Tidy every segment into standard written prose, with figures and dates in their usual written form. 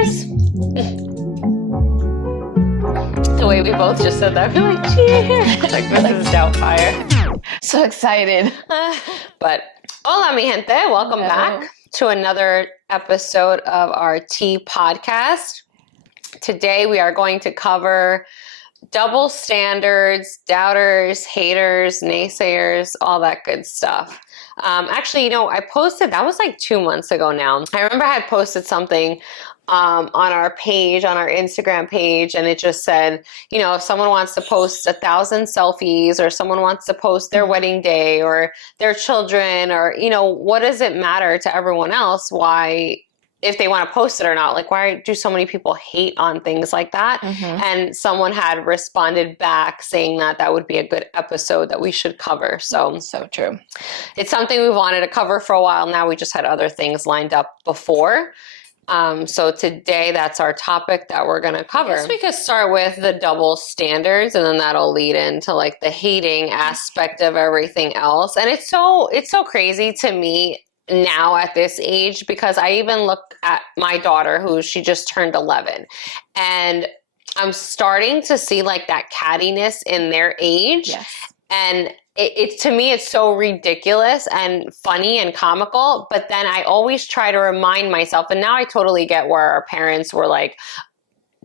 Cheers! The way we both just said that, we're like, cheers! Like Mrs. Doubtfire. So excited. But hola, mi gente. Welcome back to another episode of our Tea podcast. Today we are going to cover double standards, doubters, haters, naysayers, all that good stuff. Actually, I posted, that was like 2 months ago now. I remember I had posted something on our page, on our Instagram page, and it just said, if someone wants to post 1,000 selfies, or someone wants to post their wedding day or their children, or, what does it matter to everyone else? Why, if they want to post it or not, like, why do so many people hate on things like that? Mm-hmm. And someone had responded back saying that would be a good episode that we should cover. So true. It's something we've wanted to cover for a while now. We just had other things lined up before. So today, that's our topic that we're going to cover. I guess we could start with the double standards, and then that'll lead into like the hating aspect of everything else. And it's so crazy to me now at this age, because I even look at my daughter, she just turned 11, and I'm starting to see like that cattiness in their age. Yes. And it's to me, it's so ridiculous and funny and comical. But then I always try to remind myself, and now I totally get where our parents were like,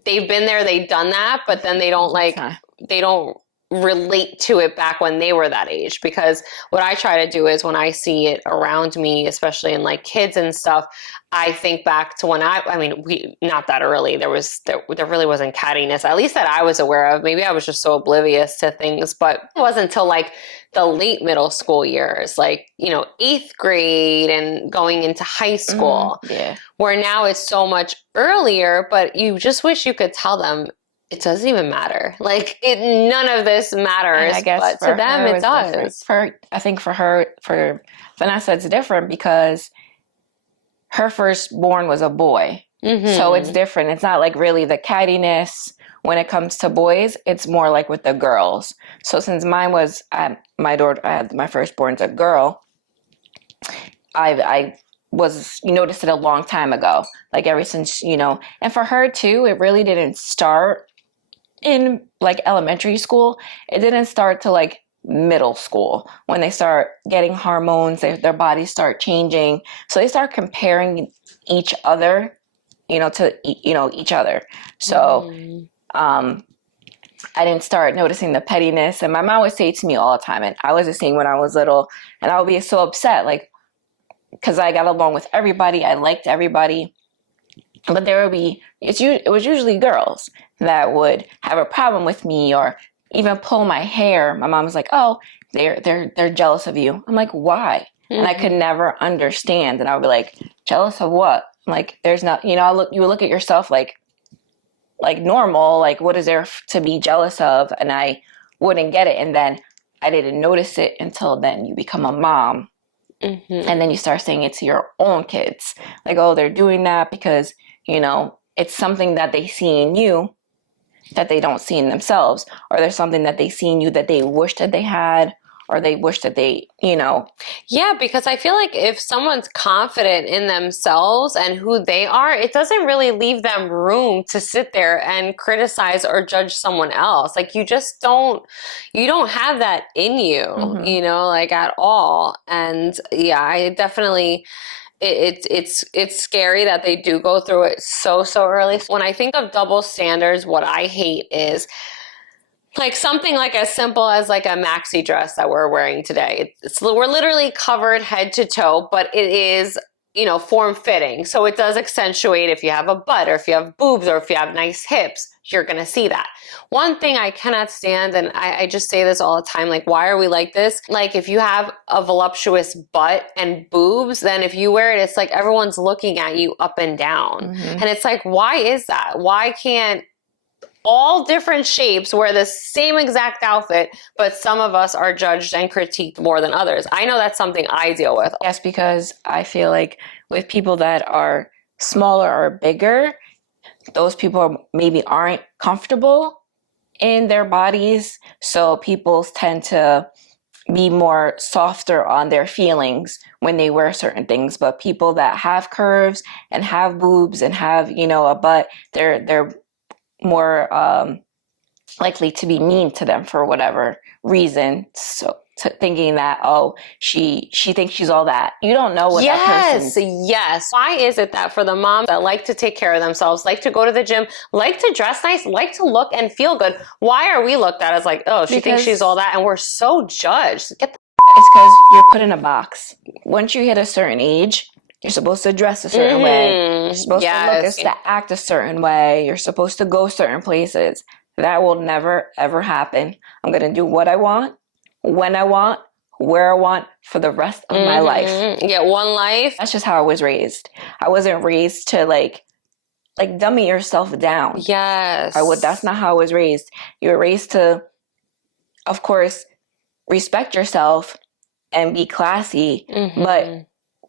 they've been there, they've done that, but then they don't relate to it back when they were that age. Because what I try to do is when I see it around me, especially in like kids and stuff, I think back to when we not that early, there really wasn't cattiness, at least that I was aware of. Maybe I was just so oblivious to things, but it wasn't until like the late middle school years, like, 8th grade and going into high school, where now it's so much earlier, but you just wish you could tell them, it doesn't even matter. Like, none of this matters, I guess but to them it does. I think for Vanessa, it's different because her firstborn was a boy. Mm-hmm. So it's different. It's not like really the cattiness when it comes to boys. It's more like with the girls. So since mine was, my firstborn's a girl, I noticed it a long time ago. Like ever since, and for her too, it really didn't start in like elementary school. It didn't start to like middle school when they start getting hormones, their bodies start changing. So they start comparing each other, to each other. So I didn't start noticing the pettiness. And my mom would say to me all the time, and I was the same when I was little, and I would be so upset, like, because I got along with everybody, I liked everybody, but it was usually girls that would have a problem with me or even pull my hair. My mom was like, "Oh, they're jealous of you." I'm like, "Why?" Mm-hmm. And I could never understand. And I would be like, "Jealous of what?" I'm like, there's not, you would look at yourself like normal, like what is there to be jealous of? And I wouldn't get it. And then I didn't notice it until then you become a mom. Mm-hmm. And then you start saying it to your own kids. Like, oh, they're doing that because, it's something that they see in you that they don't see in themselves. Or there's something that they see in you that they wish that they had, or they wish that they, Yeah, because I feel like if someone's confident in themselves and who they are, it doesn't really leave them room to sit there and criticize or judge someone else. Like, you don't have that in you, like at all. And yeah, I definitely... It's scary that they do go through it so early. When I think of double standards, what I hate is like something like as simple as like a maxi dress that we're wearing today. We're literally covered head to toe, but it is, form-fitting. So it does accentuate if you have a butt or if you have boobs or if you have nice hips, you're going to see that. One thing I cannot stand, and I just say this all the time, like, why are we like this? Like, if you have a voluptuous butt and boobs, then if you wear it, it's like everyone's looking at you up and down. Mm-hmm. And it's like, why is that? Why can't all different shapes wear the same exact outfit, but some of us are judged and critiqued more than others? I know that's something I deal with. Yes, because I feel like with people that are smaller or bigger, those people maybe aren't comfortable in their bodies. So people tend to be more softer on their feelings when they wear certain things. But people that have curves and have boobs and have, you know, a butt, they're more likely to be mean to them for whatever reason. So thinking that, oh, she thinks she's all that. You don't know what that person's. Yes. Why is it that for the moms that like to take care of themselves, like to go to the gym, like to dress nice, like to look and feel good, why are we looked at as like, oh, she thinks she's all that, and we're so judged? Get the It's because you're put in a box. Once you hit a certain age, you're supposed to dress a certain way. You're supposed to look, act a certain way. You're supposed to go certain places. That will never, ever happen. I'm going to do what I want, when I want, where I want for the rest of my life. Yeah, one life. That's just how I was raised. I wasn't raised to like dummy yourself down. Yes. That's not how I was raised. You were raised to, of course, respect yourself and be classy, but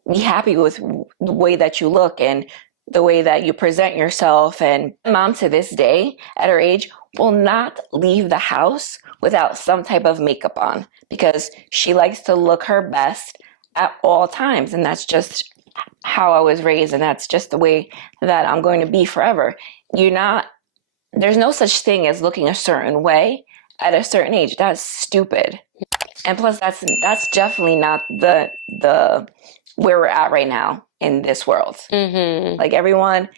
be happy with the way that you look and the way that you present yourself. And my mom to this day, at her age, will not leave the house without some type of makeup on because she likes to look her best at all times. And that's just how I was raised. And that's just the way that I'm going to be forever. There's no such thing as looking a certain way at a certain age. That's stupid. And plus, that's definitely not the where we're at right now in this world. Like everyone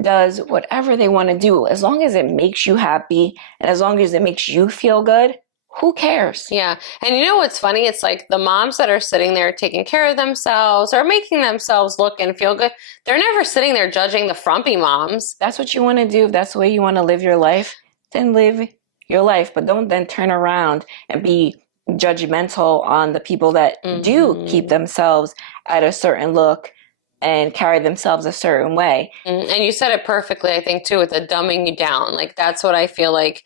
does whatever they want to do, as long as it makes you happy and as long as it makes you feel good. Who cares? Yeah. And you know what's funny? It's like the moms that are sitting there taking care of themselves or making themselves look and feel good, they're never sitting there judging the frumpy moms. That's what you want to do. If that's the way you want to live your life, then live your life. But don't then turn around and be judgmental on the people that do keep themselves at a certain look and carry themselves a certain way. And you said it perfectly, I think, too, with the dumbing you down. Like, that's what I feel like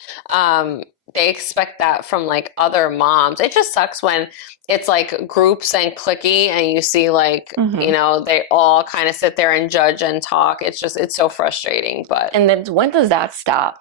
they expect that from, like, other moms. It just sucks when it's, like, groups and cliquey and you see, like, you know, they all kind of sit there and judge and talk. It's so frustrating. But and then when does that stop?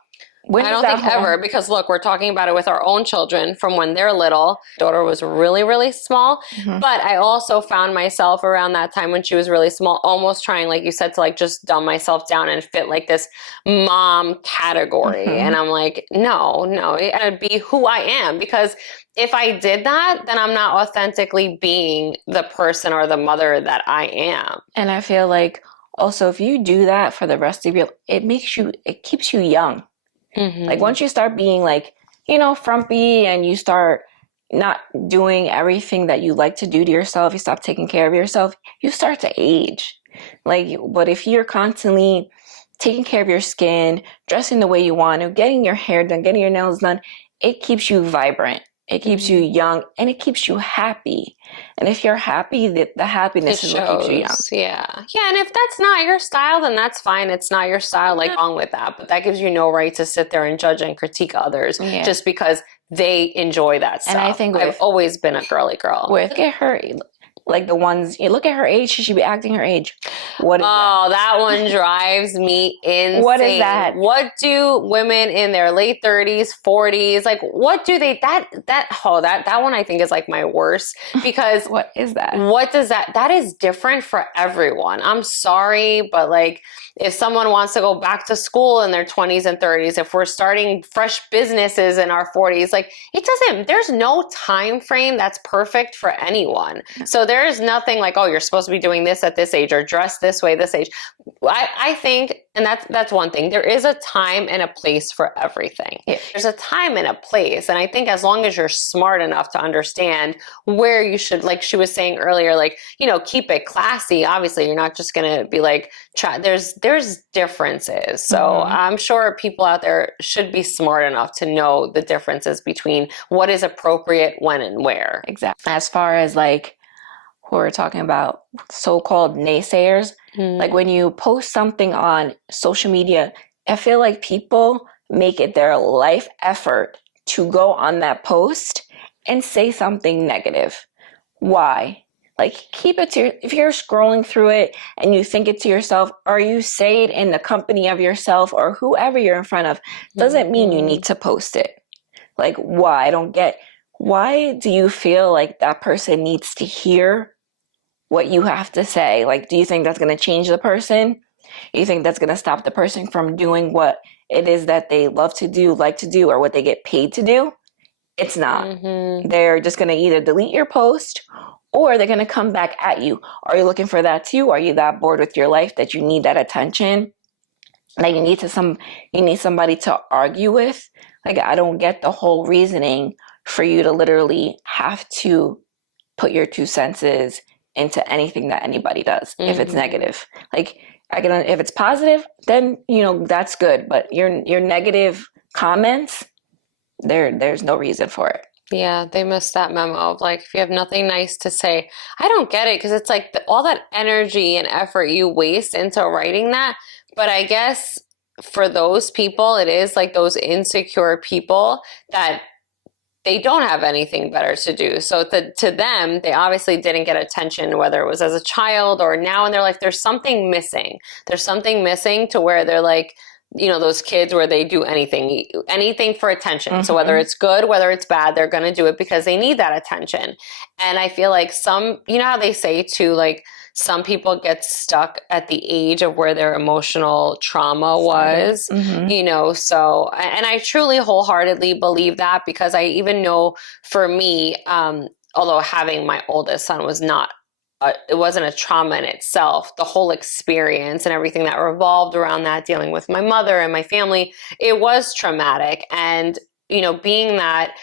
I don't think ever, because look, we're talking about it with our own children from when they're little. Daughter was really, really small, but I also found myself around that time when she was really small, almost trying, like you said, to like just dumb myself down and fit like this mom category. And I'm like, no, it would be who I am, because if I did that, then I'm not authentically being the person or the mother that I am. And I feel like also if you do that for the rest of your, it keeps you young. Like once you start being like, you know, frumpy and you start not doing everything that you like to do to yourself, you stop taking care of yourself, you start to age. But if you're constantly taking care of your skin, dressing the way you want to, getting your hair done, getting your nails done, it keeps you vibrant. It keeps you young and it keeps you happy. And if you're happy, the happiness is what keeps you young. Yeah. And if that's not your style, then that's fine. It's not your style, like wrong with that. But that gives you no right to sit there and judge and critique others just because they enjoy that stuff. And I think I've always been a girly girl. Look at her. Like the ones, you look at her age, she should be acting her age. What is that? Oh, that one drives me insane. What is that? What do women in their late 30s, 40s, like what do they, that one I think is like my worst, because what is that? What does that is different for everyone. I'm sorry, but like if someone wants to go back to school in their 20s and 30s, if we're starting fresh businesses in our 40s, like there's no time frame that's perfect for anyone. So there is nothing like, oh, you're supposed to be doing this at this age or dress this way, this age. I think, and that's one thing, there is a time and a place for everything. Yeah. There's a time and a place. And I think as long as you're smart enough to understand where you should, like she was saying earlier, like, you know, keep it classy. Obviously, you're not just going to be like, there's differences. So I'm sure people out there should be smart enough to know the differences between what is appropriate, when and where. Exactly. As far as like, who we're talking about so-called naysayers, like when you post something on social media, I feel like people make it their life effort to go on that post and say something negative. Why? Like keep it to if you're scrolling through it and you think it to yourself, or you say it in the company of yourself or whoever you're in front of, doesn't mean you need to post it. Like why? I don't get why do you feel like that person needs to hear what you have to say? Like, do you think that's going to change the person? Do you think that's going to stop the person from doing what it is that they love to do, like to do, or what they get paid to do? It's not. Mm-hmm. They're just going to either delete your post or they're going to come back at you. Are you looking for that too? Are you that bored with your life that you need that attention? Like you need somebody to argue with? Like, I don't get the whole reasoning for you to literally have to put your two senses into anything that anybody does if it's Mm-hmm. negative. Like, I can, if it's positive, then that's good. But your negative comments, there's no reason for it. Yeah, they missed that memo of like, if you have nothing nice to say, I don't get it because it's like all that energy and effort you waste into writing that. But I guess for those people, it is like those insecure people that they don't have anything better to do. So to them, they obviously didn't get attention, whether it was as a child or now in their life. There's something missing. There's something missing to where they're like, those kids where they do anything for attention. Mm-hmm. So whether it's good, whether it's bad, they're going to do it because they need that attention. And I feel like how they say too, like some people get stuck at the age of where their emotional trauma was, Mm-hmm. so, and I truly wholeheartedly believe that because I even know for me, although having my oldest son was not it wasn't a trauma in itself. The whole experience and everything that revolved around that, dealing with my mother and my family, it was traumatic. And, being that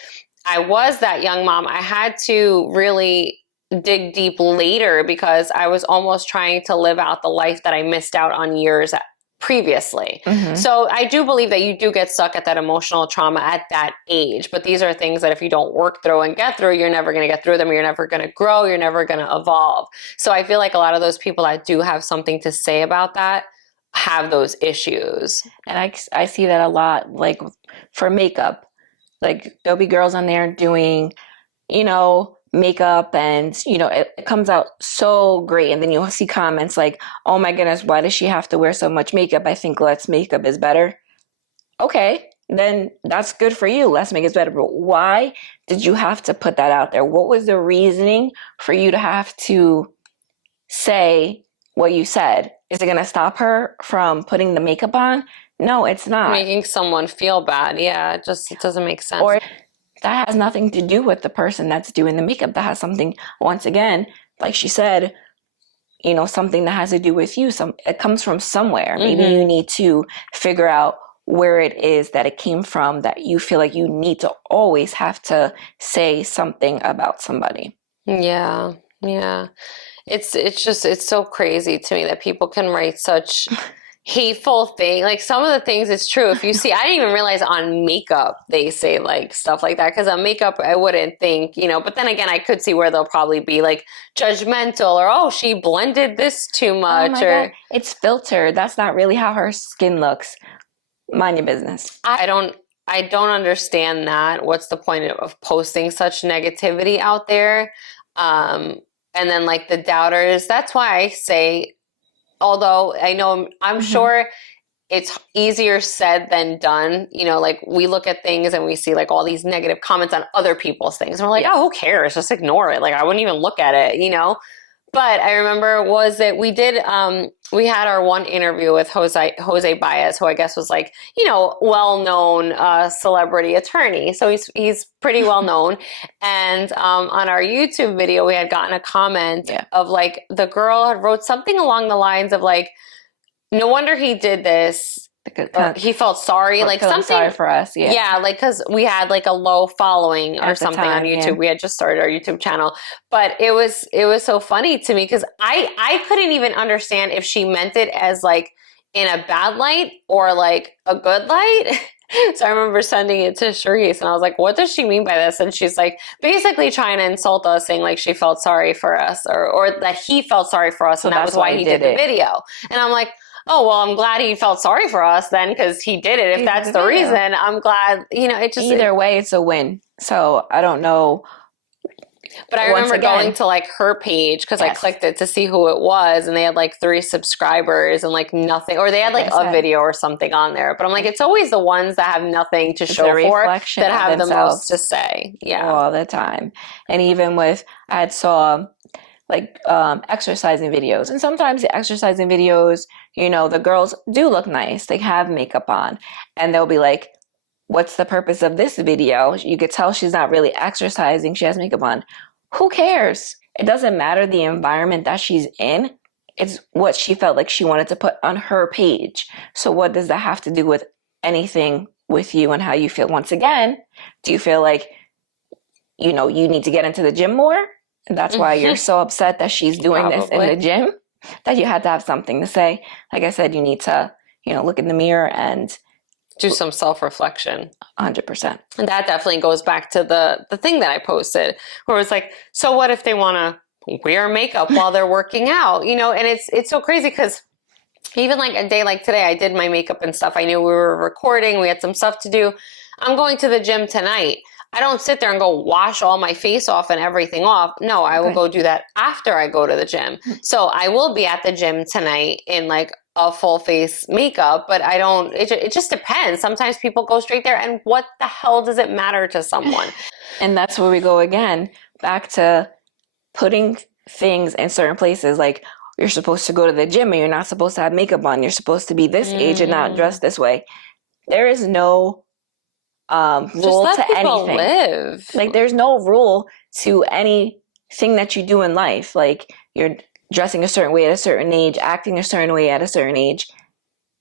I was that young mom, I had to really dig deep later because I was almost trying to live out the life that I missed out on years previously. Mm-hmm. So I do believe that you do get stuck at that emotional trauma at that age. But these are things that if you don't work through and get through, you're never going to get through them. You're never going to grow. You're never going to evolve. So I feel like a lot of those people that do have something to say about that have those issues. And I see that a lot, like for makeup. Like, there'll be girls on there doing, makeup and, it comes out so great. And then you'll see comments like, oh my goodness, why does she have to wear so much makeup? I think less makeup is better. Okay, then that's good for you. Less makeup is better. But why did you have to put that out there? What was the reasoning for you to have to say what you said? Is it going to stop her from putting the makeup on? No, it's not. Making someone feel bad. Yeah, it doesn't make sense. Or that has nothing to do with the person that's doing the makeup. That has something, once again, like she said, something that has to do with you. It comes from somewhere. Maybe you need to figure out where it is that it came from, that you feel like you need to always have to say something about somebody. Yeah. Yeah. It's so crazy to me that people can write such hateful thing. Like some of the things, it's true. If you see, I didn't even realize on makeup they say like stuff like that, because on makeup I wouldn't think, but then again I could see where they'll probably be like judgmental or, oh, she blended this too much, oh my God. It's filtered. That's not really how her skin looks. Mind your business. I don't understand that. What's the point of posting such negativity out there? And then like the doubters, that's why I say, although I know I'm sure it's easier said than done. Like we look at things and we see like all these negative comments on other people's things. And we're like, oh, who cares? Just ignore it. Like I wouldn't even look at it, But I remember we had our one interview with Jose Baez, who I guess was like, well-known celebrity attorney. So he's pretty well known. And on our YouTube video, we had gotten a comment of like the girl had wrote something along the lines of like, no wonder he did this. He felt sorry, like something sorry for us. Yeah, like because we had like a low following or something on YouTube. Yeah. We had just started our YouTube channel, but it was so funny to me because I couldn't even understand if she meant it as like in a bad light or like a good light. So I remember sending it to Charisse and I was like, what does she mean by this? And she's like basically trying to insult us, saying like she felt sorry for us or that he felt sorry for us, and that was why he did the video. And I'm like, oh, well, I'm glad he felt sorry for us then because he did it. If that's the reason, I'm glad, it just... Either way, it's a win. So I don't know But I Once remember going again, to like her page because I yes, clicked it to see who it was, and they had like 3 subscribers and like nothing, or they had like like I a said, video or something on there. But I'm like, it's always the ones that have nothing to it's a show for reflection that of have the most to themselves say. Yeah. all the time. And even with, I had saw like exercising videos, and sometimes the exercising videos, the girls do look nice. They have makeup on, and they'll be like, what's the purpose of this video? You could tell she's not really exercising. She has makeup on. Who cares? It doesn't matter the environment that she's in. It's what she felt like she wanted to put on her page. So what does that have to do with anything with you and how you feel? Once again, do you feel like, you need to get into the gym more? And that's why you're so upset that she's doing this in the Probably. gym, that you had to have something to say. Like I said, you need to, look in the mirror and Do some self-reflection. 100%. And that definitely goes back to the thing that I posted where it's like, so what if they want to wear makeup while they're working out? And it's so crazy because even like a day like today, I did my makeup and stuff. I knew we were recording, we had some stuff to do. I'm going to the gym tonight. I don't sit there and go wash all my face off and everything off. No, I will go do that after I go to the gym. So I will be at the gym tonight in like a full face makeup, but I don't, it just depends. Sometimes people go straight there, and what the hell does it matter to someone? And that's where we go again, back to putting things in certain places. Like, you're supposed to go to the gym and you're not supposed to have makeup on. You're supposed to be this age and not dressed this way. There is no Just rule let to people anything. live. Like, there's no rule to anything that you do in life. Like, you're dressing a certain way at a certain age, acting a certain way at a certain age.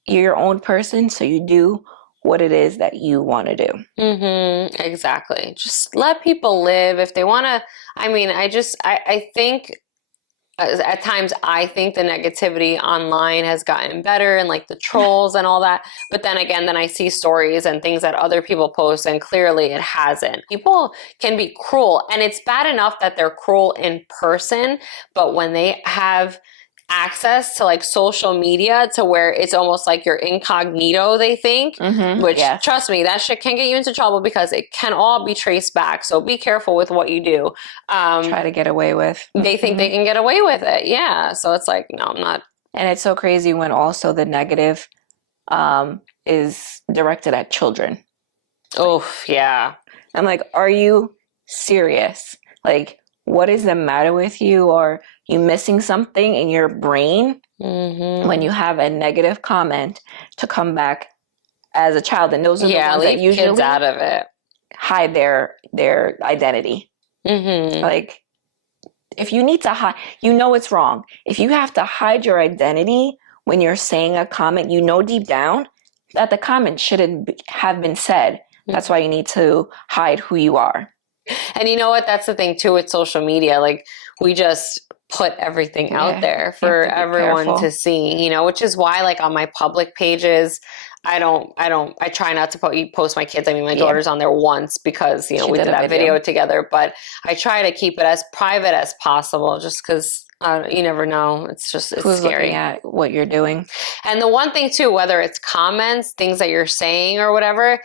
You're your own person, so you do what it is that you want to do. Exactly. Just let people live if they want to. I mean, I think at times I think the negativity online has gotten better, and like the trolls and all that. But then again, then I see stories and things that other people post, and clearly it hasn't. People can be cruel, and it's bad enough that they're cruel in person, but when they have access to like social media to where it's almost like you're incognito, they think, which Yes. trust me, that shit can get you into trouble because it can all be traced back. So be careful with what you do. Try to get away with. They think they can get away with it. Yeah. So it's like, no, I'm not. And it's so crazy when also the negative is directed at children. Oh, yeah. I'm like, are you serious? Like, what is the matter with you? Are you missing something in your brain when you have a negative comment to come back as a child? And those are the ones that leave kids usually out of it. hide their identity. Like, if you need to hide, it's wrong. If you have to hide your identity when you're saying a comment, deep down that the comment shouldn't have been said. That's why you need to hide who you are. And you know what? That's the thing too with social media. Like, we just put everything out there for everyone to see, which is why like on my public pages, I try not to post my kids. I mean, my daughter's on there once because, we did that video together, but I try to keep it as private as possible just because you never know. It's Who's scary. Looking at what you're doing. And the one thing too, whether it's comments, things that you're saying or whatever,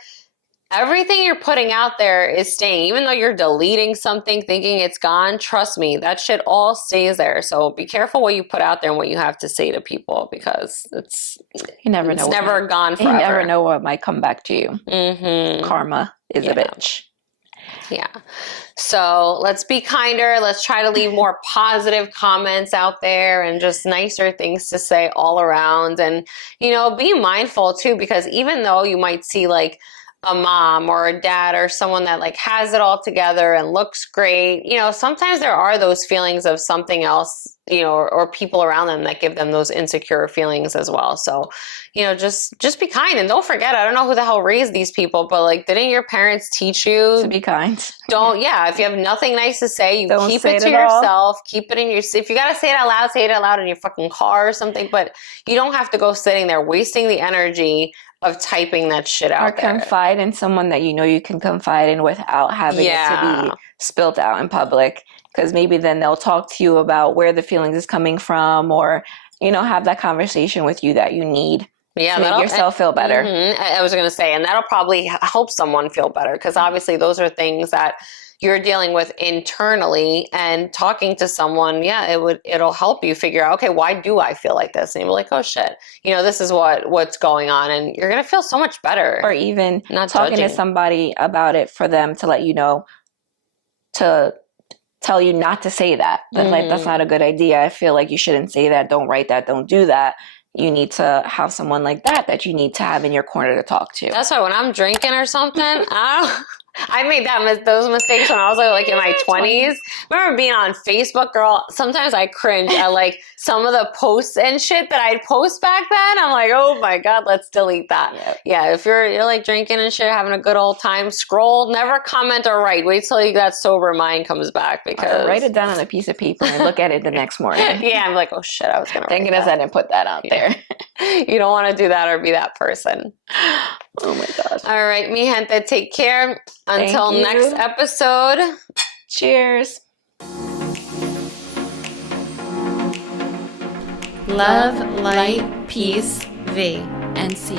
everything you're putting out there is staying. Even though you're deleting something thinking it's gone, trust me, that shit all stays there. So be careful what you put out there and what you have to say to people, because it's never gone forever. You never know what might come back to you. Karma is a bitch. Yeah. So let's be kinder. Let's try to leave more positive comments out there and just nicer things to say all around. And, be mindful too, because even though you might see like a mom or a dad or someone that like has it all together and looks great, sometimes there are those feelings of something else, or people around them that give them those insecure feelings as well. So, just be kind, and don't forget, I don't know who the hell raised these people, but like, didn't your parents teach you to be kind? If you have nothing nice to say, you don't keep say it to yourself, keep it in your, if you got to say it out loud in your fucking car or something, but you don't have to go sitting there wasting the energy of typing that shit out there. Or confide in someone that you can confide in without having it to be spilt out in public. Because maybe then they'll talk to you about where the feelings is coming from, or, have that conversation with you that you need to make yourself feel better. I was going to say, and that'll probably help someone feel better, because obviously those are things that, you're dealing with internally, and talking to someone, it'll help you figure out, okay, why do I feel like this? And you're like, oh shit, this is what's going on, and you're gonna feel so much better. Or even not talking judging. to somebody about it, for them to let you know, to tell you not to say that. Like, that's not a good idea. I feel like you shouldn't say that. Don't write that. Don't do that. You need to have someone like that you need to have in your corner to talk to. That's why when I'm drinking or something, I made those mistakes when I was like in my 20s. I remember being on Facebook, girl. Sometimes I cringe at like some of the posts and shit that I'd post back then. I'm like, oh my God, let's delete that. Yep. Yeah, if you're like drinking and shit, having a good old time, scroll, never comment or write. Wait till that sober mind comes back, because write it down on a piece of paper and look at it the next morning. Yeah, I'm like, oh shit, I was gonna. Thank goodness I didn't put that out there. You don't want to do that or be that person. Oh my gosh. All right, mi gente, take care. Until next episode. Cheers. Love, light, peace, V, and C.